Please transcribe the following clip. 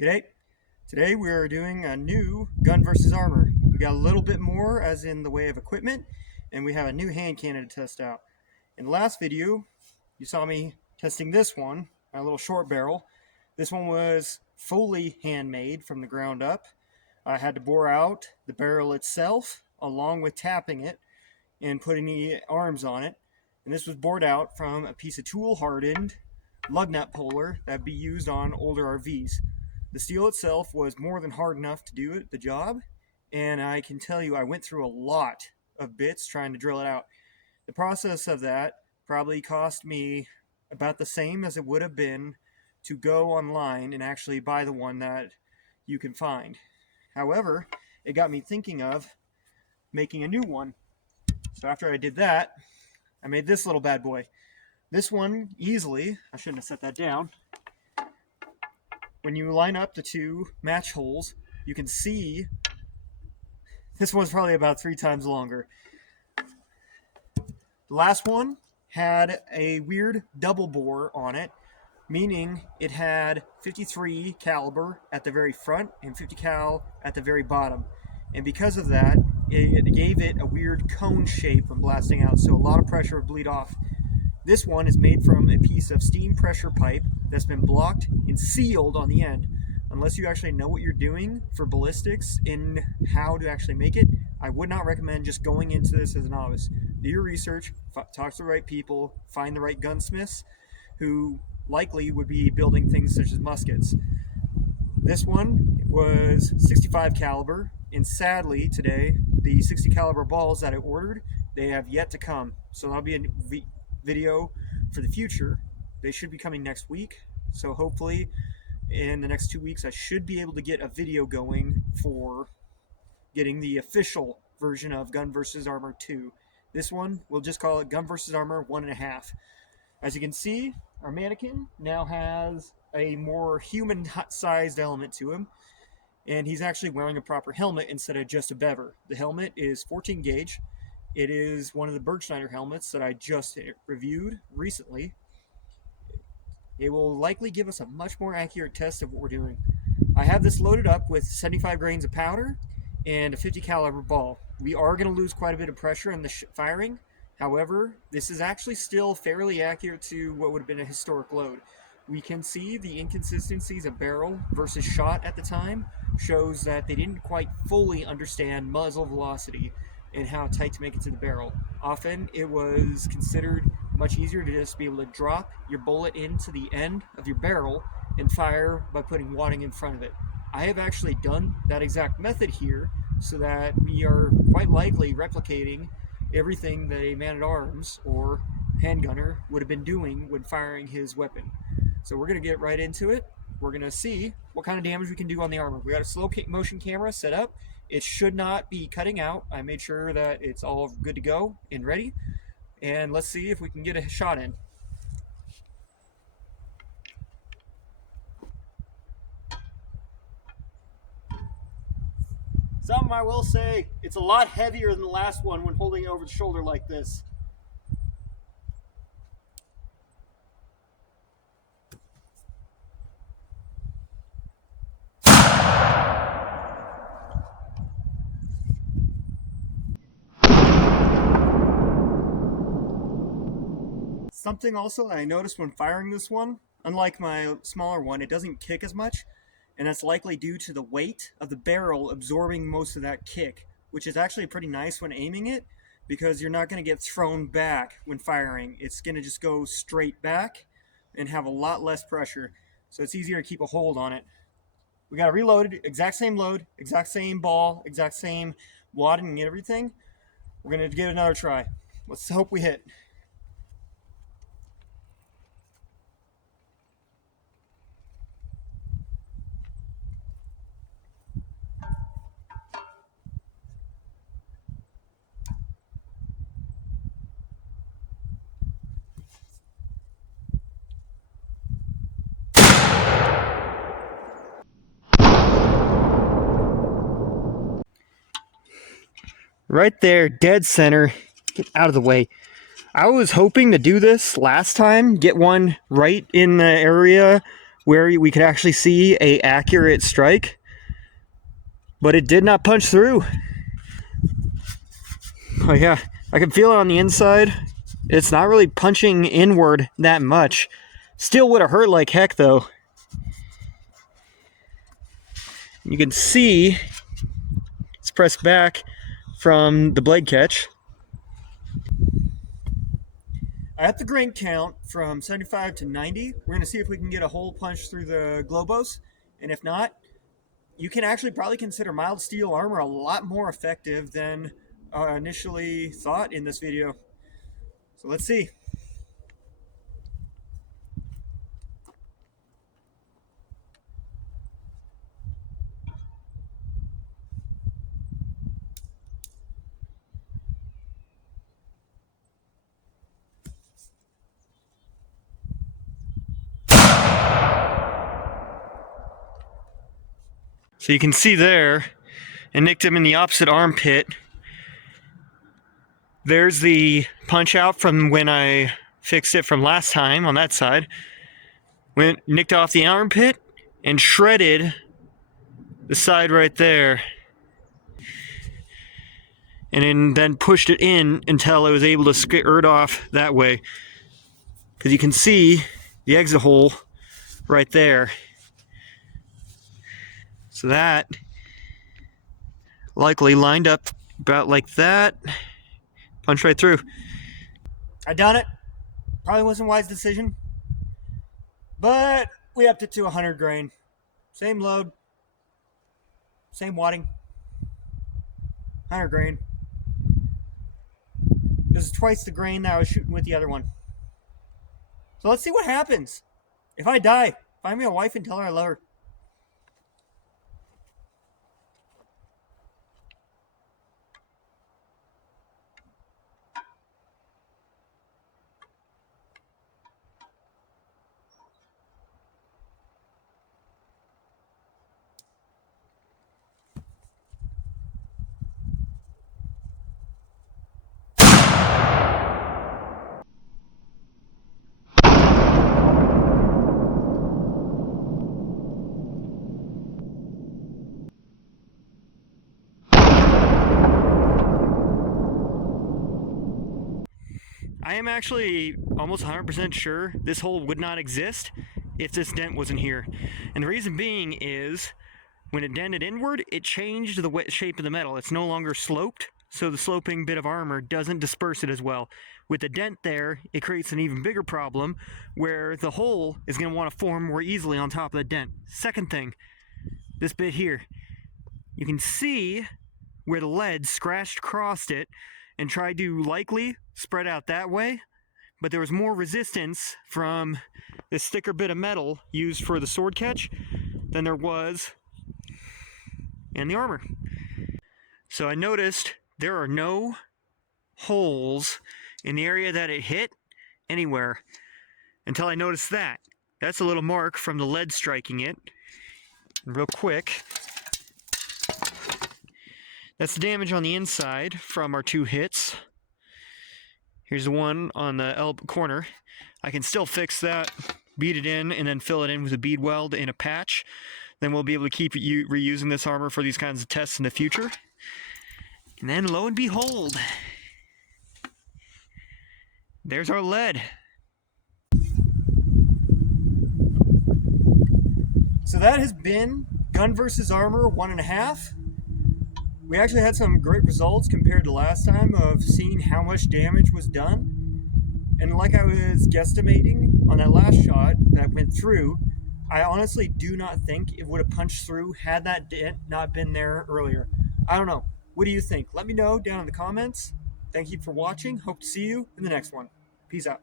G'day. Today we're doing a new gun versus armor. We got a little bit more as in the way of equipment, and we have a new hand cannon to test out. In the last video, you saw me testing this one, my little short barrel. This one was fully handmade from the ground up. I had to bore out the barrel itself along with tapping it and putting the arms on it. And this was bored out from a piece of tool hardened lug nut puller that'd be used on older RVs. The steel itself was more than hard enough to do the job, and I can tell you I went through a lot of bits trying to drill it out. The process of that probably cost me about the same as it would have been to go online and actually buy the one that you can find. However, it got me thinking of making a new one. So after I did that, I made this little bad boy. This one easily, I shouldn't have set that down. When you line up the two match holes, you can see this one's probably about 3 times longer. The last one had a weird double bore on it, meaning it had 53 caliber at the very front and 50 cal at the very bottom. And because of that, it gave it a weird cone shape when blasting out, so a lot of pressure would bleed off. This one is made from a piece of steam pressure pipe that's been blocked and sealed on the end. Unless you actually know what you're doing for ballistics in how to actually make it, I would not recommend just going into this as a novice. Do your research, talk to the right people, find the right gunsmiths who likely would be building things such as muskets. This one was 65 caliber, and sadly today, the 60 caliber balls that I ordered, they have yet to come. So that'll be a video for the future. They should be coming next week, so hopefully in the next 2 weeks I should be able to get a video going for getting the official version of Gun vs. Armor 2. This one, we'll just call it Gun vs. Armor 1.5. As you can see, our mannequin now has a more human-sized element to him, and he's actually wearing a proper helmet instead of just a bever. The helmet is 14 gauge. It is one of the Bergschneider helmets that I just reviewed recently. It will likely give us a much more accurate test of what we're doing. I have this loaded up with 75 grains of powder and a 50 caliber ball. We are going to lose quite a bit of pressure in the firing. However, this is actually still fairly accurate to what would have been a historic load. We can see the inconsistencies of barrel versus shot at the time shows that they didn't quite fully understand muzzle velocity and how tight to make it to the barrel. Often it was considered much easier to just be able to drop your bullet into the end of your barrel and fire by putting wadding in front of it. I have actually done that exact method here so that we are quite likely replicating everything that a man-at-arms or handgunner would have been doing when firing his weapon. So we're going to get right into it. We're going to see what kind of damage we can do on the armor. We got a slow motion camera set up. It should not be cutting out. I made sure that it's all good to go and ready. And let's see if we can get a shot in. Something I will say, it's a lot heavier than the last one when holding it over the shoulder like this. Something also that I noticed when firing this one, unlike my smaller one, it doesn't kick as much, and that's likely due to the weight of the barrel absorbing most of that kick, which is actually pretty nice when aiming it, because you're not going to get thrown back when firing. It's going to just go straight back and have a lot less pressure, so it's easier to keep a hold on it. We got it reloaded, exact same load, exact same ball, exact same wadding and everything. We're going to give it another try. Let's hope we hit. Right there, dead center. Get out of the way. I was hoping to do this last time, get one right in the area where we could actually see a accurate strike, but it did not punch through. Oh yeah, I can feel it on the inside. It's not really punching inward that much. Still would have hurt like heck though. You can see it's pressed back from the blade catch. I have the grain count from 75 to 90. We're going to see if we can get a hole punch through the globos. And if not, you can actually probably consider mild steel armor a lot more effective than initially thought in this video. So let's see. So you can see there, it nicked him in the opposite armpit. There's the punch out from when I fixed it from last time on that side. Went nicked off the armpit and shredded the side right there. And then pushed it in until I was able to skirt off that way. Because you can see the exit hole right there. So that likely lined up about like that. Punch right through. I done it. Probably wasn't a wise decision. But we upped it to 100 grain. Same load. Same wadding. 100 grain. This is twice the grain that I was shooting with the other one. So let's see what happens. If I die, find me a wife and tell her I love her. I am actually almost 100% sure this hole would not exist if this dent wasn't here. And the reason being is when it dented inward, it changed the shape of the metal. It's no longer sloped, so the sloping bit of armor doesn't disperse it as well. With the dent there, it creates an even bigger problem where the hole is going to want to form more easily on top of the dent. Second thing, this bit here. You can see where the lead scratched across it and tried to likely spread out that way, but there was more resistance from this thicker bit of metal used for the sword catch than there was in the armor. So I noticed there are no holes in the area that it hit anywhere until I noticed that. That's a little mark from the lead striking it. And real quick, that's the damage on the inside from our two hits. Here's the one on the elbow corner. I can still fix that, beat it in, and then fill it in with a bead weld in a patch. Then we'll be able to keep reusing this armor for these kinds of tests in the future. And then lo and behold, there's our lead. So that has been Gun vs. Armor 1.5. We actually had some great results compared to last time of seeing how much damage was done. And like I was guesstimating on that last shot that went through, I honestly do not think it would have punched through had that dent not been there earlier. I don't know. What do you think? Let me know down in the comments. Thank you for watching. Hope to see you in the next one. Peace out.